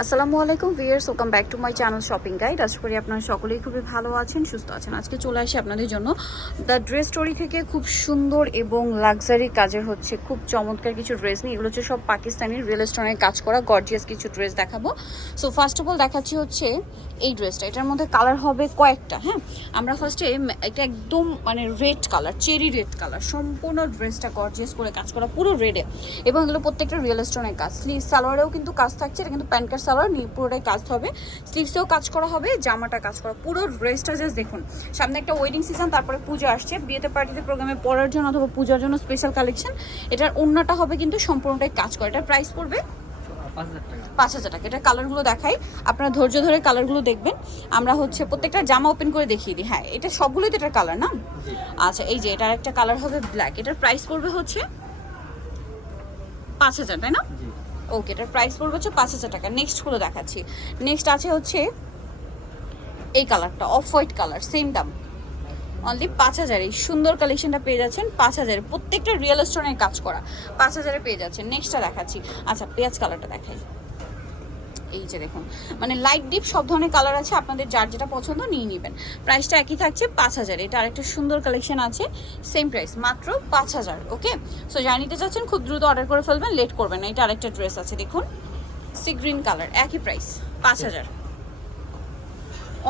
আসসালামু আলাইকুম viewers welcome back to my channel shopping guide. আশা করি আপনারা সকলেই খুবই ভালো আছেন, সুস্থ আছেন। আজকে চলে আসি আপনাদের জন্য দ্য ড্রেস স্টোরি থেকে। খুব সুন্দর এবং লাক্সারি কাজের হচ্ছে খুব চমৎকার কিছু ড্রেস নিয়ে। এগুলো হচ্ছে সব পাকিস্তানি রিয়েল স্টোনের কাজ করা গর্জিয়াস কিছু ড্রেস দেখাবো। সো ফার্স্ট অফ অল দেখাচ্ছি হচ্ছে এই ড্রেসটা। এটার মধ্যে কালার হবে কয়েকটা হ্যাঁ? আমরা ফার্স্টে এটা একদম মানে red colour cherry red colour সম্পূর্ণ ড্রেসটা গর্জিয়াস করে কাজ করা, পুরো রেডে এবং এগুলো প্রত্যেকটা রিয়েল স্টোনের কাজ। স্লিভ, সালোয়ারেও কিন্তু কাজ থাকছে, এটা কিন্তু প্যান্ট সালোয়ার নিয়ে পুরোটাই কাজ হবে। স্লিভসেও কাজ করা হবে জামাটা কাজ করা পুরো ড্রেসটা জাস্ট দেখুন। সামনে একটা ওয়েডিং সিজন তারপরে পুজো আসছে। বিয়েতে পার্টিতে প্রোগ্রামে পড়ার জন্য অথবা পূজার জন্য স্পেশাল কালেকশন এটার অন্যটা হবে কিন্তু সম্পূর্ণটাই কাজ করা। এটার প্রাইস পড়বে পাঁচ হাজার টাকা। পাঁচ হাজার টাকা এটা কালারগুলো দেখাই। আপনারা ধৈর্য ধরে কালারগুলো দেখবেন। আমরা হচ্ছে প্রত্যেকটা জামা ওপেন করে দেখিয়ে দিই। হ্যাঁ এটা সবগুলোই তো এটার কালার না? আচ্ছা এই যে এটার একটা কালার হবে ব্ল্যাক এটার প্রাইস পড়বে হচ্ছে পাঁচ হাজার তাই না? ওকে এটার প্রাইস পড়বে হচ্ছে পাঁচ হাজার টাকা। নেক্সটগুলো দেখাচ্ছি। নেক্সট আছে হচ্ছে এই কালারটা অফ হোয়াইট কালার সেম দাম। অনলি পাঁচ হাজার। সুন্দর কালেকশনটা পেয়ে যাচ্ছেন পাঁচ হাজারে। প্রত্যেকটা রিয়েল স্টোনের কাজ করা পাঁচ হাজারে পেয়ে যাচ্ছেন। নেক্সটটা দেখাচ্ছি। আচ্ছা পেঁয়াজ কালারটা দেখাই। এই যে দেখুন মানে লাইট ডিপ সব ধরনের কালার আছে আপনাদের যার যেটা পছন্দ নিয়ে নেবেন। প্রাইসটা একই থাকছে পাঁচ হাজার। এটা আরেকটা সুন্দর কালেকশন আছে সেম প্রাইস মাত্র পাঁচ হাজার ওকে সো যা নিতে চাচ্ছেন খুব দ্রুত অর্ডার করে ফেলবেন লেট করবেন না। এটা আরেকটা ড্রেস আছে দেখুন সি গ্রিন কালার একই প্রাইস পাঁচ হাজার।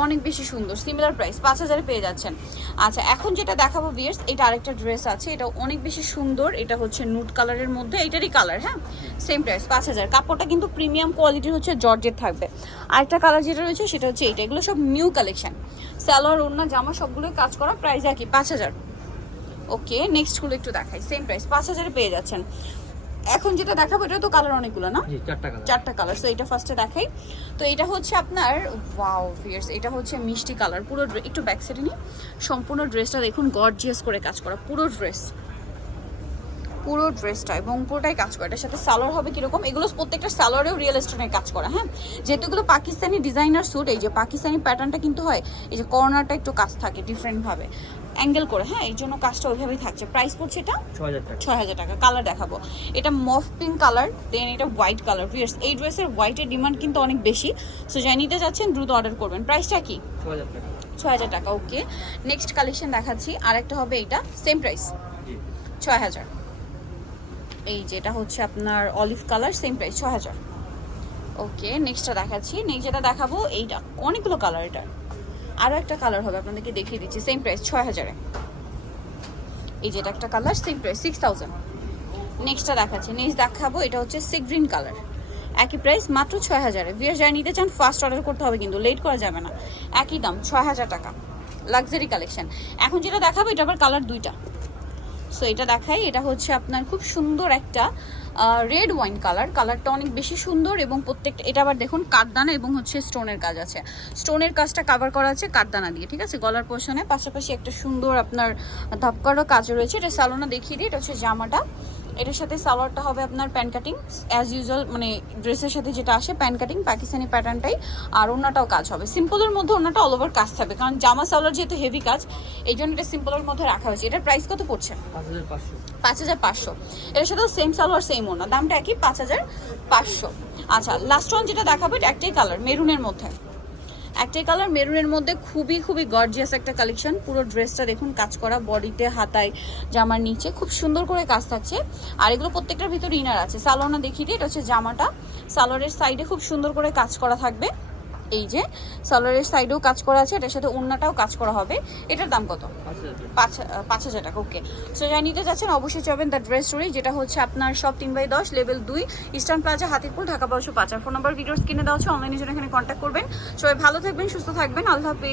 অনেক বেশি সুন্দর সিমিলার প্রাইস পাঁচ হাজারে পেয়ে যাচ্ছেন। আচ্ছা এখন যেটা দেখাবো ভিয়ার্স এটা আরেকটা ড্রেস আছে, এটা অনেক বেশি সুন্দর, এটা হচ্ছে নুট কালারের মধ্যে, এটারই কালার হ্যাঁ? সেম প্রাইস পাঁচ হাজার। কাপড়টা কিন্তু প্রিমিয়াম কোয়ালিটির হচ্ছে জর্জের থাকবে। আরেকটা কালার যেটা রয়েছে, সেটা হচ্ছে এইটা, এগুলো সব নিউ কালেকশন সালোয়ার, ওড়না, জামা সবগুলো কাজ করা প্রাইস একই, পাঁচ হাজার। ওকে নেক্সটগুলো একটু দেখাই সেম প্রাইস পাঁচ হাজারে পেয়ে যাচ্ছেন। এখন যেটা দেখাবো এটা তো কালার অনেকগুলো না? চারটা কালার চারটা কালার সো এটা ফার্স্টে দেখাই। তো এটা হচ্ছে আপনার ওয়াও ফিয়ার্স এটা হচ্ছে মিষ্টি কালার পুরো একটু ব্যাক সাইডে নিই। সম্পূর্ণ ড্রেসটা দেখুন গর্জিয়াস করে কাজ করা পুরো ড্রেস পুরো ড্রেসটা এবং পুরোটাই কাজ করা। এটার সাথে সালোয়ার হবে কীরকম? এগুলো প্রত্যেকটা সালোয়ারেও রিয়েল স্টোনের কাজ করা হ্যাঁ? যেহেতু এগুলো পাকিস্তানি ডিজাইনার স্যুট এই যে পাকিস্তানি প্যাটার্নটা কিন্তু হয় এই যে কর্নারটা একটু কাজ থাকে ডিফারেন্টভাবে অ্যাঙ্গেল করে হ্যাঁ এই জন্য কাজটা ওইভাবেই থাকছে। প্রাইস পড়ছে এটা ছয় হাজার টাকা। কালার দেখাবো। এটা মফ পিঙ্ক কালার দেন এটা হোয়াইট কালার ভিয়ার্স এই ড্রেসের হোয়াইটের ডিমান্ড কিন্তু অনেক বেশি। সো যাই নিতে যাচ্ছেন দ্রুত অর্ডার করবেন। প্রাইসটা কি? ছ হাজার টাকা। ছয় হাজার টাকা ওকে নেক্সট কালেকশন দেখাচ্ছি। আরেকটা হবে এইটা সেম প্রাইস ছয় হাজার। এই যেটা হচ্ছে আপনার অলিভ কালার সেম প্রাইস ছয় হাজার। ওকে নেক্সটটা দেখাচ্ছি। নেক্সট যেটা দেখাবো এইটা। অনেকগুলো কালার এটা। আরও একটা কালার হবে, আপনাদেরকে দেখিয়ে দিচ্ছি সেম প্রাইস ছয় হাজারে। এই যেটা একটা colour same price six thousand নেক্সটটা দেখাচ্ছি নেক্সট দেখাবো, এটা হচ্ছে সি গ্রিন কালার একই প্রাইস মাত্র ছয় হাজারে। ভিয়ার যারা নিতে চান ফার্স্ট অর্ডার করতে হবে কিন্তু লেট করা যাবে না। একই দাম, ছয় হাজার টাকা। লাক্সারি কালেকশন এখন যেটা দেখাবো, এটা আবার কালার দুইটা। সো এটা দেখাই, এটা হচ্ছে আপনার খুব সুন্দর একটা রেড ওয়াইন কালার কালারটা অনেক বেশি সুন্দর এবং প্রত্যেকটা এটা আবার দেখুন কাঠদানা এবং হচ্ছে স্টোনের কাজ আছে। স্টোনের কাজটা কাভার করা আছে কাঠদানা দিয়ে, ঠিক আছে? গলার পোর্শনে পাশাপাশি একটা সুন্দর আপনার ধাপকারও কাজ রয়েছে। এটা সালোনা দেখিয়ে দিই, এটা হচ্ছে জামাটা। এটার সাথে সালোয়ারটা হবে আপনার প্যান কাটিং। অ্যাজ ইউজুয়াল মানে ড্রেসের সাথে যেটা আসে প্যান কাটিং পাকিস্তানি প্যাটার্নটাই। আর ওনাটাও কাজ হবে। সিম্পলের মধ্যে ওনাটা অল ওভার কাজ থাকবে। কারণ জামা সালোয়ার যেহেতু হেভি কাজ এই জন্য এটা সিম্পলের মধ্যে রাখা হয়েছে। এটার প্রাইস কত পড়ছে? পাঁচ হাজার পাঁচশো। এর সাথেও সেম সালোয়ার সেম ওনা। দামটা একই পাঁচ হাজার পাঁচশো। আচ্ছা লাস্ট ওয়ান যেটা দেখাবো এটা একটাই কালার মেরুনের মধ্যে। একটাই কালার মেরুনের মধ্যে খুবই খুবই গর্জিয়াস একটা কালেকশন পুরো ড্রেসটা দেখুন, কাজ করা বডিতে হাতায়, জামার নিচে। খুব সুন্দর করে কাজ থাকছে। আর এগুলো প্রত্যেকটার ভিতরে ইনার আছে। সালোনা দেখিয়ে দিই, এটা হচ্ছে জামাটা। সালোয়ারের সাইডে খুব সুন্দর করে কাজ করা থাকবে। এই যে সালোয়ারের সাইডেও কাজ করা আছে এটার সাথে ওড়নাটাও কাজ করা হবে। এটার দাম কত? পাঁচ হাজার টাকা। পাঁচ হাজার টাকা ওকে সো যাই নিতে যাচ্ছেন অবশ্যই যাবেন দ্য ড্রেস স্টোরি যেটা হচ্ছে আপনার সব তিন বাই দশ লেভেল দুই ইস্টার্ন প্লাজা হাতিপুর ঢাকা বারোশো পাঁচ। আর ফোন নাম্বার ভিডিওস কিনে দেওয়া হচ্ছে অনলাইনে জন্য এখানে কন্ট্যাক্ট করবেন। সবাই ভালো থাকবেন সুস্থ থাকবেন। আল্লাহ হাফেজ।